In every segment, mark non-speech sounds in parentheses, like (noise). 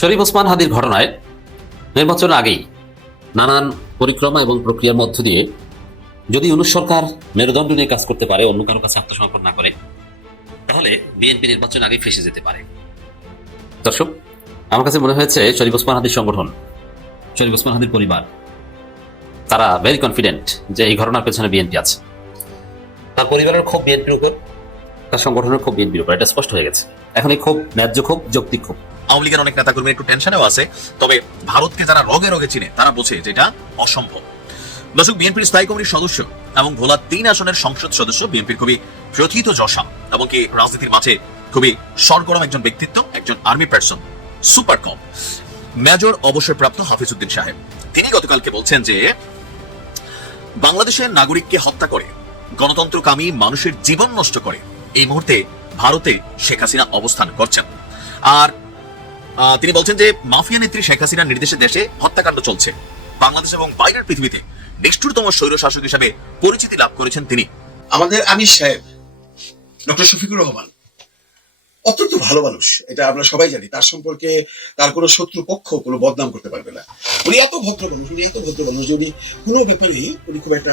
শরীফ ওসমান হাদির ঘটনায় নির্বাচন আগেই নানান পরিক্রমা এবং প্রক্রিয়ার মধ্য দিয়ে যদি ইউনুস সরকার মেরুদণ্ড নিয়ে কাজ করতে পারে, অন্য কারও কাছে আত্মসমর্পণ না করে, তাহলে বিএনপি নির্বাচন আগেই ফেসে যেতে পারে। দর্শক, আমার কাছে মনে হয়েছে শরীফ ওসমান হাদির সংগঠন, শরীফ ওসমান হাদির পরিবার, তারা ভেরি কনফিডেন্ট যে এই ঘটনার পেছনে বিএনপি আছে। তার পরিবারের ক্ষোভ বিএনপির উপর, তার সংগঠনের ক্ষোভ বিএনপির উপর, এটা স্পষ্ট হয়ে গেছে। এখন এই ক্ষোভ ন্যায্য ক্ষোভ যৌক্তিক ক্ষোভ আওয়ামী লীগের অনেক নেতাকর্মী একটু টেনশনেও আছে, তবে ভারতকে যারা রগে রগে চিনে, তারা বোঝে যে এটা অসম্ভব। দর্শক, বিএনপির স্থায়ী কমিটির সদস্য এবং ভোলা তিন আসনের সংসদ সদস্য বিএনপির খুবই প্রথিত যশা এবং কি রাজনীতির মাঝে খুবই সরগরম একজন ব্যক্তিত্ব, একজন army person super com major অবসরপ্রাপ্ত হাফিজউদ্দিন সাহেব। তিনি গতকালকে বলছেন যে, বাংলাদেশের নাগরিককে হত্যা করে, গণতন্ত্রকামী মানুষের জীবন নষ্ট করে, এই মুহূর্তে ভারতে শেখ হাসিনা অবস্থান করছেন। আর তিনি বলছেন যে মাফিয়া নেত্রী শেখ হাসিনার নির্দেশে দেশে হত্যাকাণ্ড চলছে। বাংলাদেশ এবং বাইরের পৃথিবীতে নিষ্ঠুরতম স্বৈর শাসক হিসাবে পরিচিতি লাভ করেছেন তিনি। আমাদের আমির সাহেব, ডক্টর শফিকুর রহমান অত্যন্ত ভালো মানুষ, এটা আমরা সবাই জানি। তার সম্পর্কে তার কোনো শত্রু পক্ষ কোনো বদনাম করতে পারবে না। উনি এত ভদ্র মানুষ, উনি এত ভদ্র মানুষ উনি কোনো ব্যাপারে উনি খুব একটা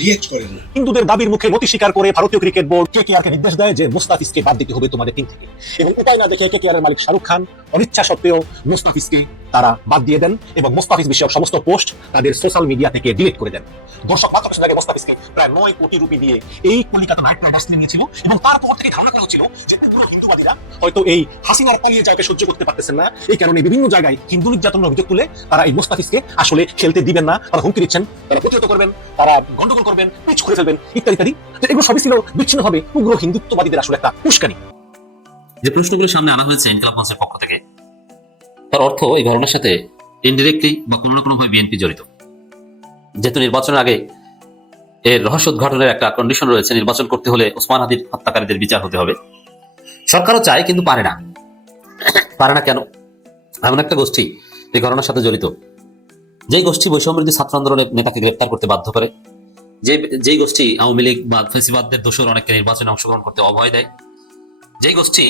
রিয়েক্ট করেন না। হিন্দুদের দাবির মুখে নতি স্বীকার করে ভারতীয় ক্রিকেট বোর্ড কে কে নির্দেশ দেয় যে মুস্তাফিজকে বাদ দিতে হবে তোমাদের টিম থেকে। এবং উপায় না দেখে কে কে এর মালিক শাহরুখ খান অনিচ্ছা সত্ত্বেও মুস্তাফিজকে তারা বাদ দিয়ে দেন এবং মুস্তাফিজ বিষয়ক সমস্ত পোস্ট তাদের সোশ্যাল মিডিয়া থেকে ডিলিট করে দেন। দর্শক মাত্র কিছু আগে মুস্তাফিজকে প্রায় নয় কোটি রুপি দিয়ে এই কলিকাতা নাইট রাইডার্স নিয়েছিল এবং তারপর থেকে ধারণা করা হচ্ছিল যে উগ্র হিন্দুবাদীরা হয়তো এই হাসিনার পালিয়ে যাওয়াকে সহ্য করতে পারতেছেন না। এই কারণে বিভিন্ন জায়গায় হিন্দু নির্যাতনের অভিযোগ তুলে তারা এই মুস্তাফিজকে আসলে খেলতে দিবেন না। তারা হুমকি দিচ্ছেন, তারা প্রতিহত করবেন, তারা গন্ডগোল করবেন, পিচ করে ফেলবেন ইত্যাদি ইত্যাদি। এগুলো সবই ছিল বিচ্ছিন্ন হবে উগ্র হিন্দুত্ববাদীদের আসলে একটা উস্কানি। যে প্রশ্নগুলো সামনে আনা হয়েছে ইনকিলাব মঞ্চের পক্ষ থেকে তার অর্থ এই ঘটনার সাথে ইনডিরেক্টলি বা কোনো না কোনোভাবে বিএনপি জড়িত। যেহেতু নির্বাচনের আগে এর রহস্য উদ্ঘাটনের একটা কন্ডিশন রয়েছে, নির্বাচন করতে হলে ওসমান হাদির হত্যাকারীদের বিচার হতে হবে। সরকারও চায়, কিন্তু পারে না। পারে না কেন? এমন একটা গোষ্ঠী এই ঘটনার সাথে জড়িত। যেই গোষ্ঠী বৈষম্যবিরোধী ছাত্র আন্দোলনের নেতাকে গ্রেপ্তার করতে বাধ্য করে, যে যেই গোষ্ঠী আওয়ামী লীগ বা ফেসিবাদদের দোষর অনেককে নির্বাচনে অংশগ্রহণ করতে অভয় দেয়, যেই গোষ্ঠী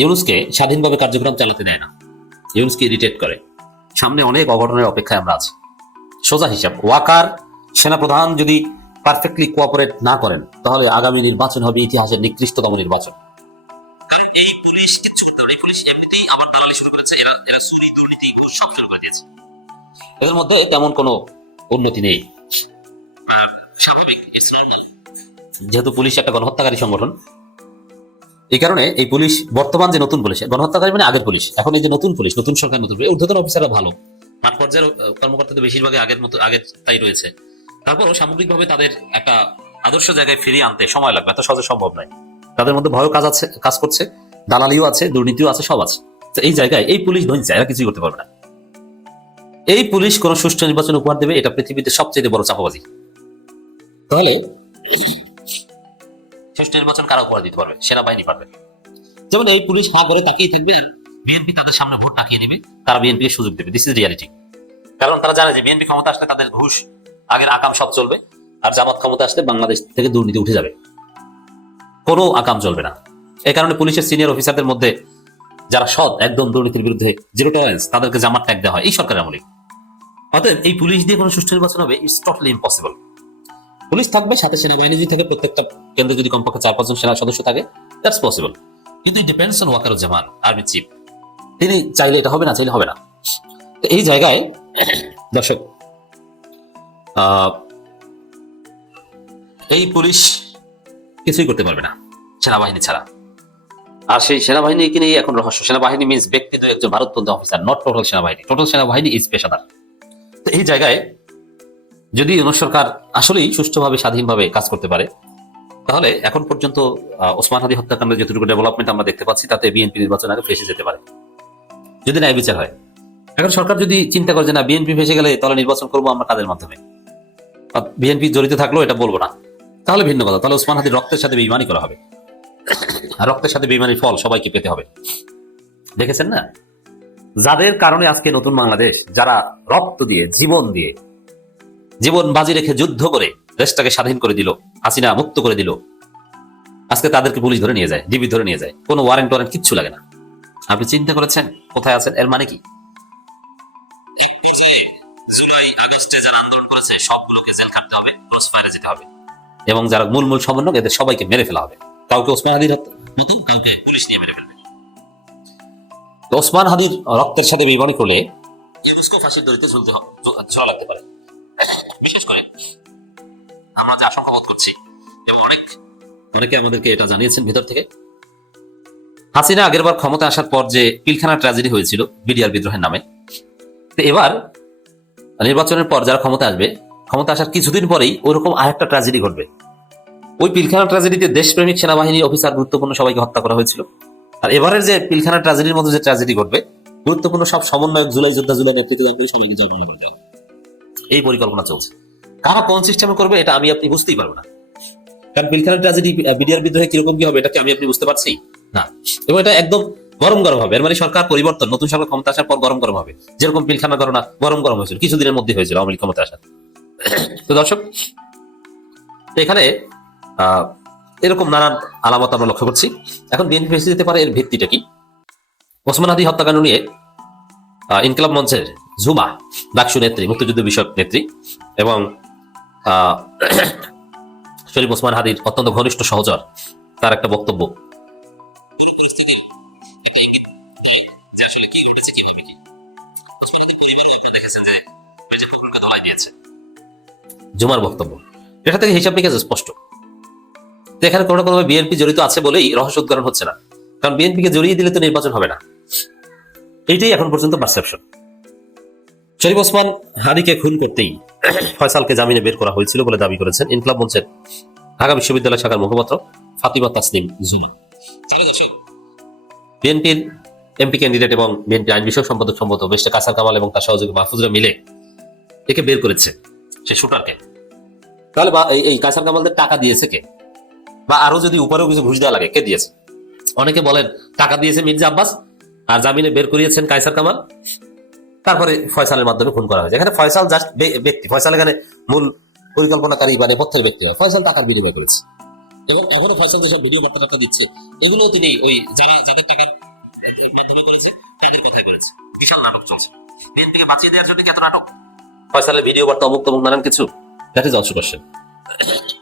ইউনুসকে স্বাধীনভাবে কার্যক্রম চালাতে দেয় না। ইউনুসকে ইরিটেট করে। সামনে অনেক অঘটনের অপেক্ষায় আমরা আছি। সোজা হিসাব ওয়াকার সেনাপ্রধান যদি পারফেক্টলি কোঅপারেট না করেন তাহলে আগামী নির্বাচন হবে ইতিহাসের নিকৃষ্টতম নির্বাচন। কারণ এই পুলিশ কিচ্ছু করতে পারে পুলিশ এমনিতেই আবার দালালি শুরু করেছে। এরা এরা চুরি দুর্নীতি ঘুষ সব শুরু করে দিয়েছে এদের মধ্যে তেমন কোনো উন্নতি নেই। স্বাভাবিক ইটস নর্মাল যেহেতু পুলিশ একটা গণহত্যাকারী সংগঠন এই কারণে এই পুলিশ বর্তমান যে নতুন পুলিশ গণহত্যাকারী মানে আগের পুলিশ এখন এই যে নতুন পুলিশ নতুন সরকার নতুন ঊর্ধ্বতন অফিসাররা ভালো। মাঠ পর্যায়ের আহ, কর্মকর্তা তো বেশিরভাগই আগের মতো আগের তাই রয়েছে। তারপরও সামগ্রিকভাবে তাদের একটা আদর্শ জায়গায় ফিরিয়ে আনতে সময় লাগবে এত সহজে সম্ভব নয়। তাদের মধ্যে ভয় কাজ আছে কাজ করছে দালালিও আছে দুর্নীতিও আছে সব আছে। তো এই জায়গায় এই পুলিশ ধরছে এরা কিছুই করতে পারবে না। এই পুলিশ কোন সুষ্ঠু নির্বাচন উপহার দেবে এটা পৃথিবীতে সবচেয়ে বড় চাপাবাজি। তাহলে সুষ্ঠু নির্বাচন কারা উপহার দিতে পারবে? সেনাবাহিনী পারবে। যেমন এই পুলিশ হা করে তাকিয়ে থাকবে বিএনপি তাদের সামনে ভোট তাকিয়ে নেবে, তারা বিএনপিকে সুযোগ দেবে। দিস ইজ রিয়ালিটি কারণ তারা জানে যে বিএনপি ক্ষমতা আসলে তাদের ঘুষ, আগের আকাম সব চলবে, আর জামাত ক্ষমতা আসলে বাংলাদেশ থেকে দুর্নীতি উঠে যাবে। কোনো আকাম চলবে না। এই কারণে পুলিশের সিনিয়র অফিসারদের মধ্যে যারা সৎ, একদম দুর্নীতির বিরুদ্ধে জিরো টলারেন্স তাদেরকে জামাত ট্যাগ দেওয়া হয়। এই সরকারের আমলে অতএব এই পুলিশ দিয়ে কোনো সুষ্ঠু নির্বাচন হবে ইটস টোটালি ইম্পসিবল পুলিশ থাকবে, সাথে সেনাবাহিনী যদি থাকে, প্রত্যেকটা কেন্দ্রে যদি কমপক্ষে চার পাঁচজন সেনা সদস্য থাকে দ্যাটস পসিবল কিন্তু it depends on Wakeruzzaman army chief তিনি চাইলে এটা হবে না, চাইলে হবে না। এই জায়গায়, (coughs) দর্শক এই পুলিশ কিছুই করতে পারবে না, সেনাবাহিনী ছাড়া। আর সেই সেনাবাহিনীকে নিয়ে এখন রহস্য? সেনাবাহিনী মিনস ব্যক্তি দুই একজন ভারতপন্থী অফিসার নট টোটাল সেনাবাহিনী। টোটাল সেনাবাহিনী ইজ পেশাদার। তো এই জায়গায় যদি ইউনুস সরকার আসলেই সুষ্ঠুভাবে, স্বাধীনভাবে কাজ করতে পারে, তাহলে এখন পর্যন্ত ওসমান হাদি হত্যাকাণ্ডের যতটুকু ডেভেলপমেন্ট আমরা দেখতে পাচ্ছি, তাতে বিএনপি নির্বাচন আগে ফেসে যেতে পারে। যদি ন্যায় বিচার হয়। এখন সরকার যদি চিন্তা করে যে, না বিএনপি ফেসে গেলে তাহলে নির্বাচন করব আমরা কাদের মাধ্যমে? বিএনপি জড়িত থাকলেও এটা বলব না। তাহলে ভিন্ন কথা। তাহলে ওসমান হাদির রক্তের সাথে বেইমানি করা হবে। আর রক্তের সাথে বেইমানির ফল সবাইকে পেতে হবে। দেখেছেন না? যাদের কারণে আজকে নতুন বাংলাদেশ, যারা রক্ত দিয়ে, জীবন দিয়ে জীবন বাজি রেখে যুদ্ধ করে দেশটাকে স্বাধীন করে দিল হাসিনা মুক্ত করে দিল। আজকে তাদেরকে পুলিশ ধরে নিয়ে যায় ডিবি ধরে নিয়ে যায়। কোনো ওয়ারেন্ট ওয়ারেন্ট কিচ্ছু লাগে না। আপনি চিন্তা করেছেন কোথায় আছেন? এর মানে কি? জুলাই আগস্টে যারা আন্দোলন করেছে সবগুলোকে জেল খাটতে হবে ক্রস ফায়ারে যেতে হবে। এবং যারা মূল মূল সমন্বয়ক এদের সবাইকে মেরে ফেলা হবে। কাউকে ওসমান হাদির মতো কাউকে পুলিশ নিয়ে মেরে ফেলবে। ওসমান হাদির রক্তের সাথে বেইমানি করলে ফাঁসির দড়িতে ঝুলতে হবে ঝোলা লাগতে পারে। বিশেষ করে আমরা যে আশঙ্কা বোধ করছি অনেক অনেকে আমাদেরকে এটা জানিয়েছেন ভিতর থেকে। হাসিনা আগেরবার ক্ষমতা আসার পর যে পিলখানা ট্র্যাজেডি হয়েছিল বিডিআর বিদ্রোহের নামে এবার নির্বাচনের পর যারা ক্ষমতা আসবে, ক্ষমতা আসার কিছুদিন পরেই ওইরকম আরেকটা ট্র্যাজেডি ঘটবে। ওই পিলখানা ট্র্যাজেডিতে দেশপ্রেমিক সেনাবাহিনী অফিসার গুরুত্বপূর্ণ সবাইকে হত্যা করা হয়েছিল। আর এবারের যে পিলখানা ট্র্যাজেডির মতো যে ট্র্যাজেডি ঘটবে, গুরুত্বপূর্ণ সব সমন্বয়ক জুলাই যোদ্ধা জুলাই নেতৃত্ব সবাইকে জয় করে দেওয়া। এই পরিকল্পনা চলছে। কারা কোন সিস্টেমে করবে এটা আমি আপনি বুঝতেই পারব না। কারণ পিলখানা ট্র্যাজেডি বিডিআর বিদ্রোহে কীরকম কি হবে এটা কি আমি আপনি বুঝতে পারছি? না। এবং এটা একদম গরম গরম হবে। এর মানে সরকার পরিবর্তন, নতুন সরকার ক্ষমতা আসার পর গরম গরম হবে। যেরকম পিলখানা ঘটনা, গরম গরম হয়েছিল। কিছুদিনের মধ্যে হয়েছিল আওয়ামী লীগ ক্ষমতা আসার। তো দর্শক এখানে এরকম নানান আলামত আমরা লক্ষ্য করছি। এখন বিএনপি ফেসে যেতে পারে, এর ভিত্তিটা কি? ওসমান আদি হত্যাকাণ্ড নিয়ে ইনকলাব মঞ্চের ঝুমা ডাকসু নেত্রী, মুক্তিযুদ্ধ বিষয়ক নেত্রী এবং শরীফ ওসমান হাদির অত্যন্ত ঘনিষ্ঠ সহচর, তার একটা বক্তব্য। জুমার বক্তব্য। এটা থেকে হিসাব নিকাশ স্পষ্ট। এখানে কোনো কোনো বিএনপি জড়িত আছে বলেই রহস্য উদ্ঘাটন হচ্ছে না। কারণ বিএনপিকে জড়িয়ে দিলে তো নির্বাচন হবে না। এইটাই এখন পর্যন্ত পারসেপশন শরীফ ওসমান হাদিকে খুন করতেই ফয়সালকে জামিনে বের করা হয়েছিল বলে দাবি করেছেন ইনকলাব মঞ্চের ঢাকা বিশ্ববিদ্যালয় শাখার মুখপাত্র ফাতিমা তাসনিম জুমা। বিএনপির এমপি ক্যান্ডিডেট এবং বিএনপি আইন বিষয়ক সম্পাদক সম্ভবত বেশটা কাসার কামাল এবং তার সহযোগী মাহফুজরা মিলে একে বের করেছে সে শুটারকে। তাহলে বা এই- এই কাসার কামালদের টাকা দিয়েছে কে? বা আরও যদি উপরেও কিছু ঘুষ দেওয়া লাগে কে দিয়েছে? অনেকে বলেন টাকা দিয়েছে মির্জা আব্বাস আর জামিনে বের করিয়েছেন কাইসার কামাল। তারপরে ফয়সালের মাধ্যমে খুন করা হয়েছে। এখানে ফয়সাল জাস্ট ব্যক্তি। ফয়সাল এখানে মূল পরিকল্পনাকারী বা নেপথ্যের ব্যক্তি নয়। ফয়সাল টাকার বিনিময় করেছে। এবং এখনও ফয়সাল যেসব ভিডিও বার্তা দিচ্ছে এগুলো তিনি ওই যারা, যাদের টাকার মাধ্যমে করেছে, তাদের কথাই করেছে বিশাল নাটক চলছে। বিএনপিকে বাঁচিয়ে দেওয়ার জন্য কি এত নাটক? ফয়সালের ভিডিও বার্তা অমুক তমুক নানান কিছু? দ্যাট ইজ অলসো কোশ্চেন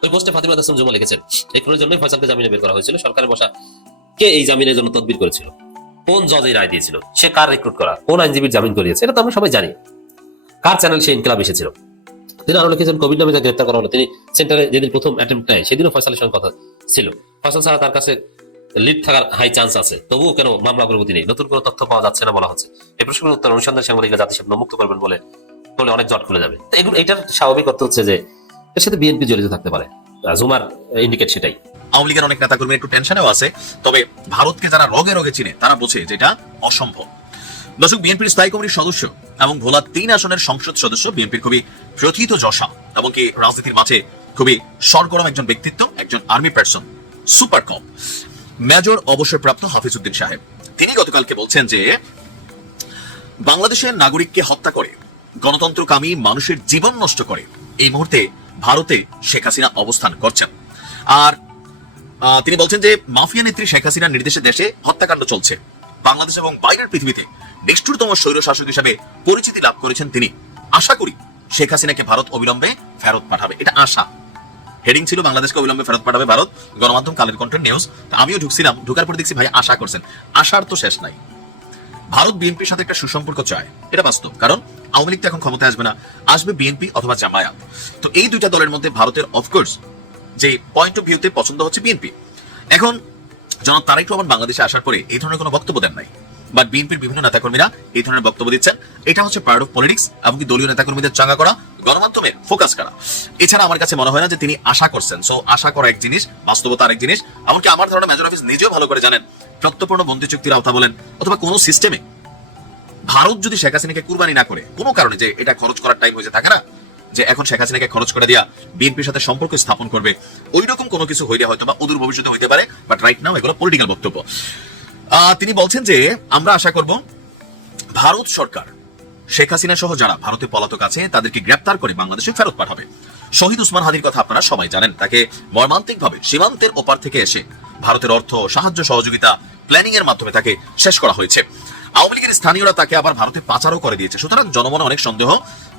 ওই পোস্টে ফাতিমা হাসান জুমা লিখেছেন, এই জন্যই ফয়সালকে জামিনে বের করা হয়েছিল। সরকারের বসা কে এই জামিনের জন্য তদবির করেছিল? কোন জজ এই রায় দিয়েছিল? সে কার রিক্রুট করা? কোন আইনজীবীর জামিন করিয়েছে? এটা তো আমরা সবাই জানি। কার চ্যানেল সে ইনকলাব এসেছিল? তিনি আরও লিখেছেন কোভিড নামে যাকে গ্রেপ্তার করা হলো। তিনি সেন্টারে যেদিন প্রথম অ্যাটেম্প নেয়, সেদিনও ফয়সালের সঙ্গে কথা ছিল। ফয়সাল ছাড়া তার কাছে লিড থাকার হাই চান্স আছে। তবুও কেন মামলা অগ্রগতি নেই? নতুন কোনো তথ্য পাওয়া যাচ্ছে না বলা হচ্ছে। এই প্রশ্নের উত্তর, অনুসন্ধান সাংবাদিকরা জাতিসংঘ মুক্ত করবেন বলে বলে অনেক জট খুলে যাবে। এগুলো এটার স্বাভাবিক অর্থ হচ্ছে যে, এর সাথে বিএনপি জড়িত থাকতে পারে। জুমার ইন্ডিকেট সেটাই। আওয়ামী লীগের অনেক নেতাকর্মী একটু টেনশনেও আছে, তবে ভারতকে যারা রোগে রোগে চিনে, তারা বোঝে যেটা অসম্ভব। দর্শক, বিএনপির স্থায়ী কমিটির সদস্য এবং ভোলা তিন আসনের সংসদ সদস্য বিএনপির খুবই প্রথিত যশা এবং কি রাজনীতির মাঝে খুবই সরগরম একজন ব্যক্তিত্ব, একজন army person super com major অবসরপ্রাপ্ত হাফিজউদ্দিন সাহেব। তিনি গতকালকে বলছেন যে, বাংলাদেশের নাগরিককে হত্যা করে, গণতন্ত্রকামী মানুষের জীবন নষ্ট করে, এই মুহূর্তে ভারতে শেখ হাসিনা অবস্থান করছেন। আর তিনি বলছেন যে, মাফিয়া নেত্রী শেখ হাসিনার নির্দেশে দেশে হত্যাকাণ্ড চলছে। বাংলাদেশ এবং বাইরের পৃথিবীতে নিষ্ঠুরতম স্বৈর শাসক হিসেবে পরিচিতি লাভ করেছেন তিনি। আশা করি শেখ হাসিনাকে ভারত অবিলম্বে ফেরত পাঠাবে। এটা আশা। হেডিং ছিল, বাংলাদেশকে অবিলম্বে ফেরত পাঠাবে ভারত। গণমাধ্যম কালের কণ্ঠের নিউজ আমিও ঢুকছিলাম, ঢুকার পর দেখছি ভাই আশা করছেন। আশার তো শেষ নাই। ভারত বিএনপির সাথে একটা সুসম্পর্ক চায়। এটা বাস্তব, কারণ আওয়ামী লীগ তো এখন ক্ষমতায় আসবে না। আসবে বিএনপি অথবা জামায়াত। তো এই দুইটা দলের মধ্যে ভারতের অফকোর্স যে পয়েন্ট অফ ভিউতে পছন্দ হচ্ছে বিএনপি। এখন জনাব তারেক আমার বাংলাদেশে আসার পরে এই ধরনের কোনো বক্তব্য দেন নাই। বাট বিএনপির বিভিন্ন নেতাকর্মীরা এই ধরনের বক্তব্য দিচ্ছেন। এটা হচ্ছে পার্ট অফ পলিটিক্স এমনকি দলীয় নেতাকর্মীদের চাঙ্গা করা। গণমাধ্যমের ফোকাস করা। এছাড়া আমার কাছে মনে হয় না যে তিনি আশা করছেন। সো আশা করা এক জিনিস, বাস্তবতা আরেক জিনিস। এমনকি আমার ধারণা মেজর অফিস নিজেও ভালো করে জানেন। প্রত্যর্পণ বন্দি চুক্তির আওতা বলেন, অথবা কোনো সিস্টেমে ভারত যদি শেখ হাসিনাকে কুরবানি না করে, কোনো কারণে যে এটা খরচ করার টাইম হয়েছে থাকে না। যে এখন শেখ হাসিনাকে খরচ করে দিয়া, বিএনপির সাথে সম্পর্ক স্থাপন করবে ওই রকম কোনো কিছু হইলে হয়তো বা অদূর ভবিষ্যতে হইতে পারে বাট রাইট নাও এগুলো পলিটিক্যাল বক্তব্য। তিনি বলছেন যে, আমরা আশা করব, ভারত সরকার শেখ হাসিনা সহ যারা ভারতে পলাতক আছে, তাদেরকে গ্রেপ্তার করে বাংলাদেশে ফেরত পাঠাবে। শহীদ উসমান হাদির কথা আপনারা সবাই জানেন। তাকে মর্মান্তিকভাবে সীমান্তের ওপার থেকে এসে ভারতের অর্থ সাহায্য সহযোগিতা প্ল্যানিং এর মাধ্যমে তাকে শেষ করা হয়েছে। আওয়ামী লীগের স্থানীয়রা তাকে আবার ভারতে পাচারও করে দিয়েছে। সুতরাং জনমনে অনেক সন্দেহ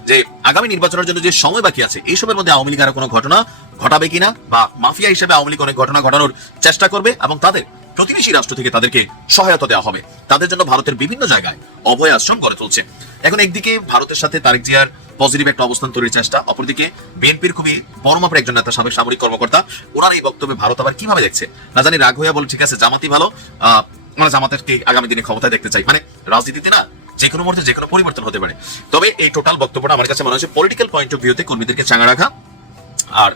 যে আগামী নির্বাচনের জন্য যে সময় বাকি আছে, এইসবের মধ্যে আওয়ামী লীগ কোনো ঘটনা ঘটাবে কিনা বা মাফিয়া হিসেবে আওয়ামী লীগ অনেক ঘটনা ঘটানোর চেষ্টা করবে এবং তাদের প্রতিবেশী রাষ্ট্র থেকে তাদেরকে সহায়তা দেওয়া হবে। তাদের জন্য ভারতের বিভিন্ন জায়গায় অভয় আশ্রম গড়ে তুলছে। এখন একদিকে ভারতের সাথে তারেক জিয়ার পজিটিভ একটা অবস্থান তৈরির চেষ্টা, অপরদিকে বিএনপির খুবই বড় মাপের একজন নেতা, সাবেক সামরিক কর্মকর্তা, ওনার এই বক্তব্যে ভারত আবার কীভাবে দেখছে? না জানি, রাগ হইয়া বলে, ঠিক আছে জামাতি ভালো। আহ, আমরা জামাতেরকে আগামী দিনে ক্ষমতায় দেখতে চাই। মানে রাজনীতিতে না যে কোনো মুহূর্তে যে কোনো পরিবর্তন হতে পারে। তবে এই টোটাল বক্তব্যটা আমার কাছে মনে হচ্ছে পলিটিক্যাল পয়েন্ট অফ ভিউতে কর্মীদেরকে চাঙা রাখা। আর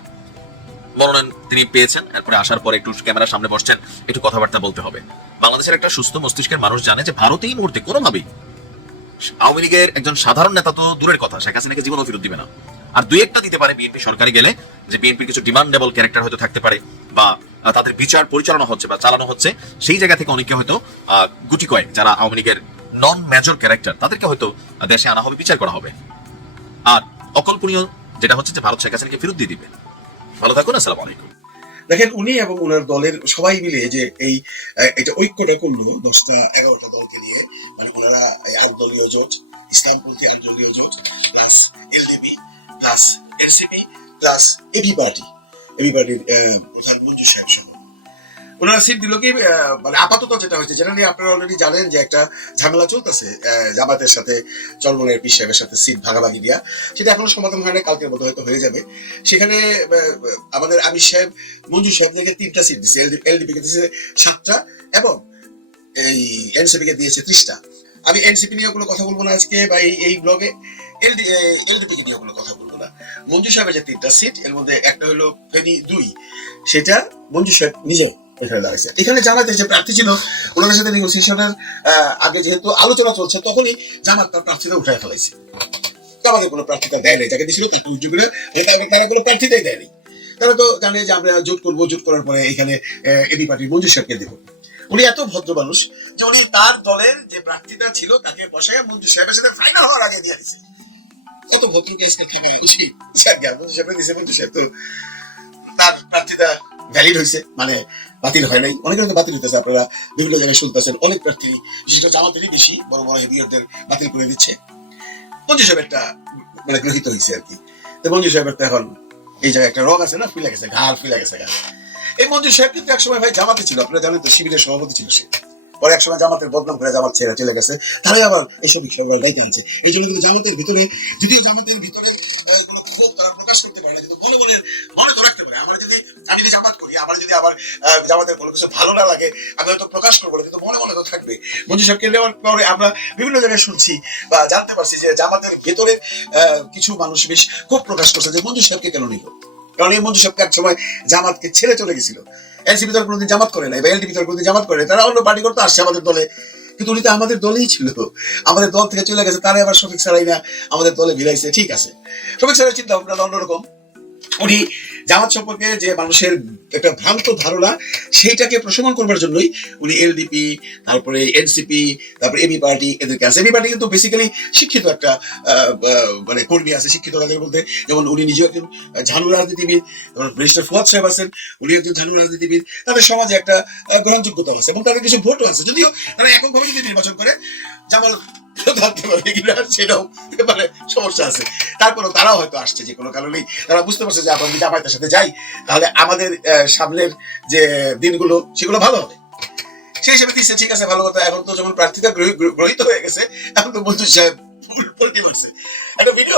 মনোনয়ন তিনি পেয়েছেন, এরপরে আসার পরে একটু ক্যামেরার সামনে বসছেন, একটু কথাবার্তা বলতে হবে। বাংলাদেশের একটা সুস্থ মস্তিষ্কের মানুষ জানে যে ভারত এই মুহূর্তে কোনোভাবেই আওয়ামী লীগের একজন সাধারণ নেতা তো দূরের কথা, শেখ হাসিনাকে জীবনও ফেরত দিবে না। আর দুই একটা দিতে পারে বিএনপি সরকারে গেলে, যে বিএনপির কিছু ডিমান্ডেবল ক্যারেক্টার হয়তো থাকতে পারে, বা তাদের বিচার পরিচালনা হচ্ছে বা চালানো হচ্ছে, সেই জায়গা থেকে অনেকে হয়তো গুটি কয়েক যারা আওয়ামী লীগের নন মেজর ক্যারেক্টার তাদেরকে হয়তো দেশে আনা হবে বিচার করা হবে। আর অকল্পনীয় যেটা হচ্ছে যে ভারত শেখ হাসিনাকে ফেরত দিয়ে দিবে। ভালো থাকুন আসসালামু আলাইকুম। দেখেন উনি এবং ওনার দলের সবাই মিলে যে এই এটা ঐক্যটা করল দশটা এগারোটা দলকে নিয়ে। মানে ওনারা এই একদলীয় জোট ইসলামপন্থী একদলীয় জোট plus LDP plus NCP plus AB party. AB পার্টির আহ, প্রধান মঞ্জু সাহেব সহ। ওনারা সিট দিল কি মানে আপাতত যেটা হয়েছে, যেটা নিয়ে আপনারা অলরেডি জানেন যে একটা ঝামেলা চলতেছে জামাতের সাথে পীর সাহেবের সাথে সিট ভাগাভাগি দেওয়া সেটা এখনও সমাধান হয় না কালকের মতো হয়তো হয়ে যাবে। সেখানে আমাদের আমির সাহেব মঞ্জু সাহেব থেকে তিনটা সিট দিচ্ছে এলডিপি কে দিয়েছে সাতটা এবং এই এনসিপি কে দিয়েছে ত্রিশটা। আমি এনসিপি নিয়ে কোনো কথা বলব না আজকে বা এই এই ব্লগে এলডি এলডিপি কে নিয়ে কোনো কথা বলব না। মঞ্জু সাহেবের যে তিনটা সিট, এর মধ্যে একটা হলো ফেনী দুই। সেটা মঞ্জু সাহেব নিজেও এখানে দাঁড়াইছে। এখানে জানাতে যে প্রার্থী ছিল, ওনাদের সাথে নেগোসিয়েশনের আগে যেহেতু আলোচনা চলছে, তখনই জামাত তার প্রার্থীটা উঠায় ফেলাইছে। আমাদের কোনো প্রার্থীটা দেয় নাই, যাকে দিয়েছিল তাকে করে তারা কোনো প্রার্থীটাই দেয়নি তারা তো জানে যে আমরা জোট করব, জোট করার পরে এখানে এডি পার্টির মঞ্জুর সাহেবকে দেবো। উনি এত ভদ্র মানুষ যে উনি তার দলের যে প্রার্থীটা ছিল, তাকে বসায় মঞ্জুর সাহেবের সাথে ফাইনাল হওয়ার আগে দিয়ে আসছে। কত ভদ্র আজকে থাকে উচিত স্যার মঞ্জুর সাহেব দিয়েছে মঞ্জুর সাহেব তো তার প্রার্থীটা ভ্যালিড হয়েছে মানে বাতিল হয় নাই। অনেকের হয়তো বাতিল হইতেছে আপনারা বিভিন্ন জায়গায় শুনতেছেন। অনেক প্রার্থী, বিশেষ করে জামাতেরই বেশি বড় বড় হেভিয়রদের বাতিল করে দিচ্ছে। মঞ্জু সাহেব একটা মানে গ্রহিত হয়েছে আর কি। তো সাহেবের তো এখন এই জায়গায় একটা রোগ আছে না ফুলে গেছে, ঘাড় ফুলে গেছে ঘাড় এই মঞ্জু সাহেব কিন্তু একসময় ভাই জামাতে ছিল, আপনারা জানেন তো, শিবিরের সভাপতি ছিল সে। পরে একসময় জামাতের বদনাম করে জামাত ছেড়ে চলে গেছে। তারাই আবার এইসব বিষয় দায়িত্ব আনছে। এই জন্য কিন্তু জামাতের ভিতরে, যদিও জামাতের ভিতরে কোনো ক্ষোভ তারা প্রকাশ করতে পারে না কিন্তু মনে মনে তো রাখতে পারে। আমার যদি আমি যদি জামাত করি আমার যদি আবার জামাতের কোনো কিছু ভালো না লাগে আমি হয়তো প্রকাশ করব না, কিন্তু মনে মনে তো থাকবে। মঞ্জু সাহেবকে নেওয়ার পরে আমরা বিভিন্ন জায়গায় শুনছি বা জানতে পারছি যে জামাতের ভেতরে কিছু মানুষ বেশ খুব প্রকাশ করছে যে মঞ্জু সাহেবকে কেন নিল? কারণ এই মঞ্জু সাহেবকে এক সময় জামাতকে ছেড়ে চলে গেছিল। এনসিপি দল কোনোদিন জামাত করে নাই বা এলডিপি দল কোনোদিন জামাত করে নাই তারা অন্য পার্টি করতে আসছে আমাদের দলে। কিন্তু উনি তো আমাদের দলেই ছিল। আমাদের দল থেকে চলে গেছে তারাই আবার শফিক সারাই না আমাদের দলে ভিড়াইছে, ঠিক আছে। শফিক সারাই চিন্তা ভাবনা অন্যরকম। উনি জামাত সম্পর্কে যে মানুষের একটা ভ্রান্ত ধারণা, সেইটাকে প্রশমন করবার জন্যই উনি এলডিপি তারপরে এনসিপি তারপরে এবি পার্টি, এদেরকে আছে। এবি পার্টি কিন্তু বেসিক্যালি শিক্ষিত একটা মানে কর্মী আছে শিক্ষিত তাদের মধ্যে। যেমন উনি নিজেও একজন ঝানু রাজনীতিবিদ তারপর ব্যারিস্টার ফুয়াদ সাহেব আছেন উনি একজন ঝানু রাজনীতিবিদ। তাদের সমাজে একটা গ্রহণযোগ্যতা আছে এবং তাদের কিছু ভোটও আছে। যদিও তারা এককভাবে যদি নির্বাচন করে, জামাল থাকতে পারবে কিনা সেটাও মানে সমস্যা আছে। তারপরেও তারাও হয়তো আসছে যে কোনো কারণেই। তারা বুঝতে পারছে যে আমরা যদি জামায়াতের সাথে যাই, তাহলে আমাদের সামনের যে দিনগুলো, সেগুলো ভালো হবে। সেই হিসেবে দিচ্ছে, ঠিক আছে, ভালো কথা। এখন তো যখন প্রার্থীতা গ্রহি- গ্রহীত হয়ে গেছে, এখন তো মঞ্জুর সাহেব ভিডিও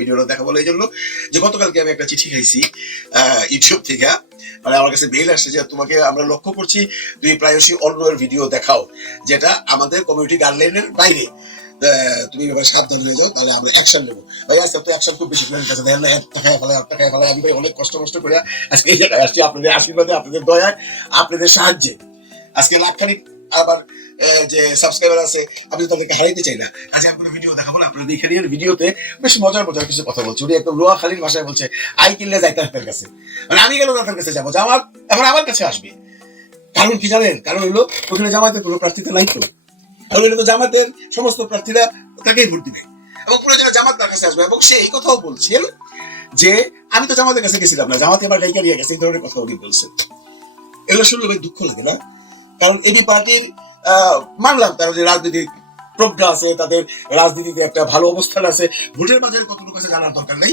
ভিডিওটা এই জন্য যে গতকালকে আমি একটা চিঠি মানে আমার কাছে মেইল আসছে যে তোমাকে আমরা লক্ষ্য করছি, তুমি প্রায়শই অন্য ভিডিও দেখাও, যেটা আমাদের কমিউনিটি গাইডলাইনের বাইরে। তুমি সাবধান হয়ে যাও, তাহলে আমরা অ্যাকশন নেব। ভাই, আজকে তো অ্যাকশন খুব বেশি ফেলায় আমি ভাই অনেক কষ্ট কষ্ট করে আজকে আপনাদের আশীর্বাদে, আপনাদের দয়ায়, আপনাদের সাহায্যে। আজকে লাখখানিক আবার যে সাবস্ক্রাইবার আছে, আমি তো তাদেরকে হারাইতে চাই না। আজ আমি কোনো ভিডিও দেখাবো না, আপনারা দেখে নিন ভিডিওতে বেশ মজার মজার কিছু কথা বলছে। উনি একদম লোয়া খালির ভাষায় বলছে, আই কিনলে যাইতে হাতের কাছে। মানে আমি গেলে তাদের কাছে যাব? জামাত এখন আমার কাছে আসবে। কারণ কি জানেন? কারণ হলো, ওখানে জামাতের কোনো প্রার্থীতে নাই তো। কারণ তো জামাতের সমস্ত প্রার্থীরা তাকেই ভোট দিবে। এবং প্রয়োজনে জামাত তার কাছে আসবে। এবং সে এই কথাও বলছেন যে, আমি তো জামাতের কাছে গেছিলাম না। জামাতে আমার গাইকা নিয়ে গেছে। এই ধরনের কথা উনি বলছেন। এগুলো শুনলে দুঃখ লাগে না? কারণ এবি পার্টির মানলাম তারা যে রাজনীতির প্রজ্ঞা আছে, তাদের রাজনীতিতে একটা ভালো অবস্থান আছে, ভোটের বাজারে কতটুকু আছে জানার দরকার নেই।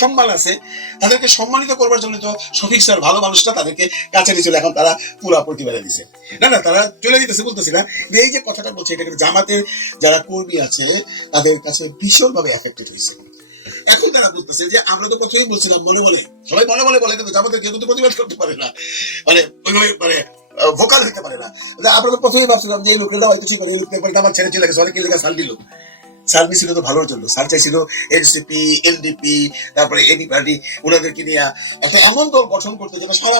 সম্মান আছে। তাদেরকে সম্মানিত করবার জন্য তো শফিক স্যার ভালো মানুষটা, তাদেরকে কাছে নিয়েছিল এখন তারা পুরা প্রতিবাদে দিছে। না না, তারা চলে যেতেছে বলতেছি না। এই যে কথাটা বলছে, এটা জামাতের যারা কর্মী আছে, তাদের কাছে ভীষণভাবে এফেক্টেড হয়েছে। এখন তারা বলতেছে যে, আমরা তো প্রথমেই বলছিলাম মনে মনে, সবাই মনে মনে বলে কিন্তু জামাতের কেউ তো প্রতিবাদ করতে পারে না। মানে ওইভাবে মানে ভোকাল হইতে পারে না। তো প্রথমেই ভাবছিলাম যে এই লোকটা হয়তো ঠিক আছে এই লোকটা আমার ছেড়ে চলে গেছে অনেক লেখা সাল দিল। সার ছিল তো ভালোর জন্য। সার চাইছিল এনসিপি এলডিপি তারপরে এডি পার্টি ওনাদেরকে নিয়ে একটা এমন দল গঠন করতে যেটা সারা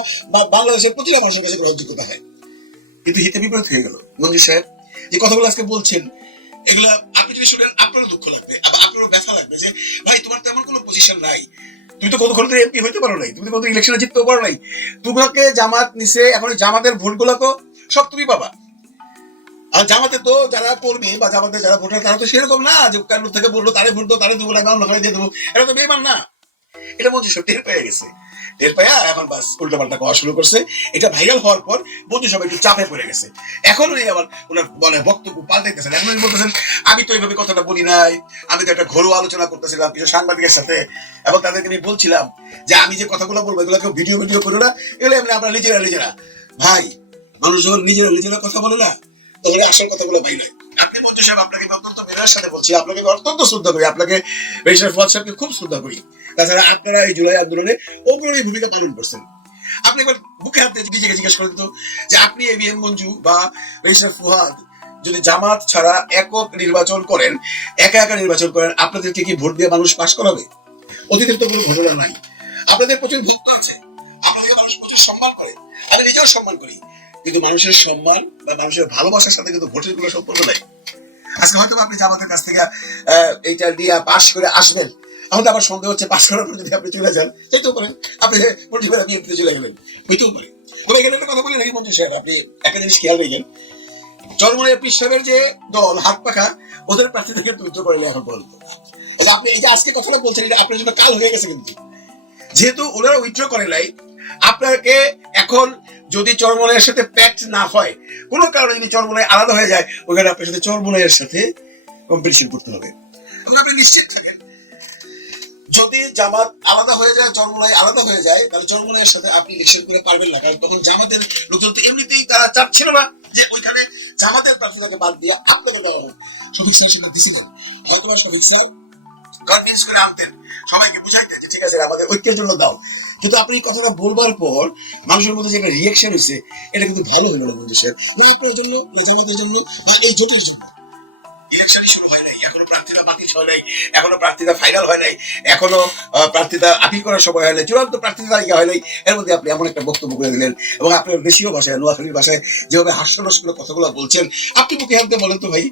বাংলাদেশের প্রতিটা মানুষের কাছে গ্রহণযোগ্যতা হয়। কিন্তু হিতে বিপরীত হয়ে গেল। মঞ্জুর সাহেব, যে কথাগুলো আজকে বলছেন, এগুলো আপনি যদি শুনেন, আপনারও দুঃখ লাগবে আপনারও ব্যথা লাগবে যে, ভাই, তোমার তেমন কোনো পজিশন নাই। তুমি তো কতক্ষণ ধরে এমপি হইতে পারো নাই? তুমি তো কত ইলেকশনে জিততেও পারো নাই। তোমাকে জামাত নিছে, এখন জামাতের ভোটগুলো তো সব তুমি পাবা। আর জামাতে তো যারা কর্মী বা জামাতে যারা ভোটার, তারা তো সেরকম না যে কারণ থেকে বলল, তারে ভোট দেবো তারে দেবো, না অন্য দিয়ে দেবো। এটা তো বেমান না। এটা মন্ত্রী সত্যি টের পেয়ে গেছে। টের এখন বাস শুরু করছে। এটা ভাইরাল হওয়ার পর সব একটু চাপে পড়ে গেছে। এখন উনি আবার ওনার মানে বক্তব্য পাল্টাইতেছেন। এখন উনি বলতেছেন, আমি তো এইভাবে কথাটা বলি নাই। আমি তো একটা ঘরোয়া আলোচনা করতেছিলাম কিছু সাংবাদিকের সাথে এবং তাদেরকে আমি বলছিলাম যে আমি যে কথাগুলো বলব, এগুলো কেউ ভিডিও ভিডিও করো না। এগুলো এমনি আমরা নিজেরা নিজেরা। ভাই মানুষ যখন নিজেরা নিজেরা কথা বলে না। তখন আসল কথাগুলো ভাই নয়। আপনি মঞ্জু সাহেব আপনাকে অত্যন্ত মেধার সাথে বলছি, আপনাকে অত্যন্ত শ্রদ্ধা করি। আপনাকে খুব শ্রদ্ধা করি। তাছাড়া আপনারা এই জুলাই আন্দোলনে অগ্রণী ভূমিকা পালন করছেন। আপনি একবার বুকে হাতে নিজেকে জিজ্ঞেস করেন তো, যে আপনি এবিএম মঞ্জু বা রেজিস্টার ফুহাদ যদি জামাত ছাড়া একক নির্বাচন করেন, একা একা নির্বাচন করেন, আপনাদেরকে কি ভোট দিয়ে মানুষ পাশ করাবে? অতীতের তো কোনো ঘটনা নাই। আপনাদের প্রচুর ভক্ত আছে। সম্মান করে। আমি নিজেও সম্মান করি। কিন্তু মানুষের সম্মান বা মানুষের ভালোবাসার সাথে কিন্তু ভোটের কোনো সম্পর্ক নাই। আজকে হয়তো আপনি জামাতের কাছ থেকে এইটা দিয়ে পাশ করে আসবেন। আমাদের আবার সন্দেহ হচ্ছে, পাশ করার পর যদি আপনি চলে যান যেতেও পারেন আপনি মন্ত্রী ভাই বিএনপিতে চলে গেলেন হইতেও পারে তবে এখানে একটা কথা বলি নাকি মন্ত্রী সাহেব, আপনি একটা জিনিস খেয়াল রেখেন। চরমনে পীর সাহেবের যে দল, হাত পাখা, ওদের প্রার্থী থেকে তুলতে পারেনি এখন পর্যন্ত। আপনি এই যে আজকে কথাটা বলছেন, এটা আপনার জন্য কাল হয়ে গেছে কিন্তু। যেহেতু ওনারা উইথড্র করে নাই, আপনাকে এখন যদি চরমনের সাথে প্যাক্ট না হয়, কোনো কারণে যদি আলাদা হয়ে যায়, ওখানে আপনার সাথে চরমনায়ের সাথে কম্পিটিশন করতে হবে। আপনি নিশ্চিত যদি জামাত আলাদা হয়ে যায় চরমনায় আলাদা হয়ে যায়, তাহলে চরমনায়ের সাথে আপনি ইলেকশন করে পারবেন না। কারণ তখন জামাতের লোকজন তো এমনিতেই তারা চাচ্ছিল না যে ওইখানে জামাতের প্রার্থীটাকে বাদ দিয়ে আপনাকে দেওয়া শফিক স্যার সেটা দিছিল শফিক স্যার। কনভিন্স করে আনতেন। সবাইকে বুঝাইতেন যে, ঠিক আছে, আমাদের ঐক্যের জন্য দাও। কিন্তু আপনি কথাটা বলবার পর মানুষের মধ্যে যে একটা হয়েছে এটা কিন্তু ভালো হলো না বন্ধু স্যার না আপনার জন্য, না জামাতের জন্য এই জন্য। শুরু হয় নাই, এখনও ফাইনাল হয় নাই, এখনও আপিল করার সময় হয় নাই, চূড়ান্ত তালিকা হয় নাই, এর মধ্যে আপনি এমন একটা বক্তব্য করে দিলেন এবং আপনার দেশীয় ভাষায়, নোয়াখালীর ভাষায় যেভাবে হাস্যরস করে কথাগুলো বলছেন, আপনি মুখে হাতে বলেন তো ভাই।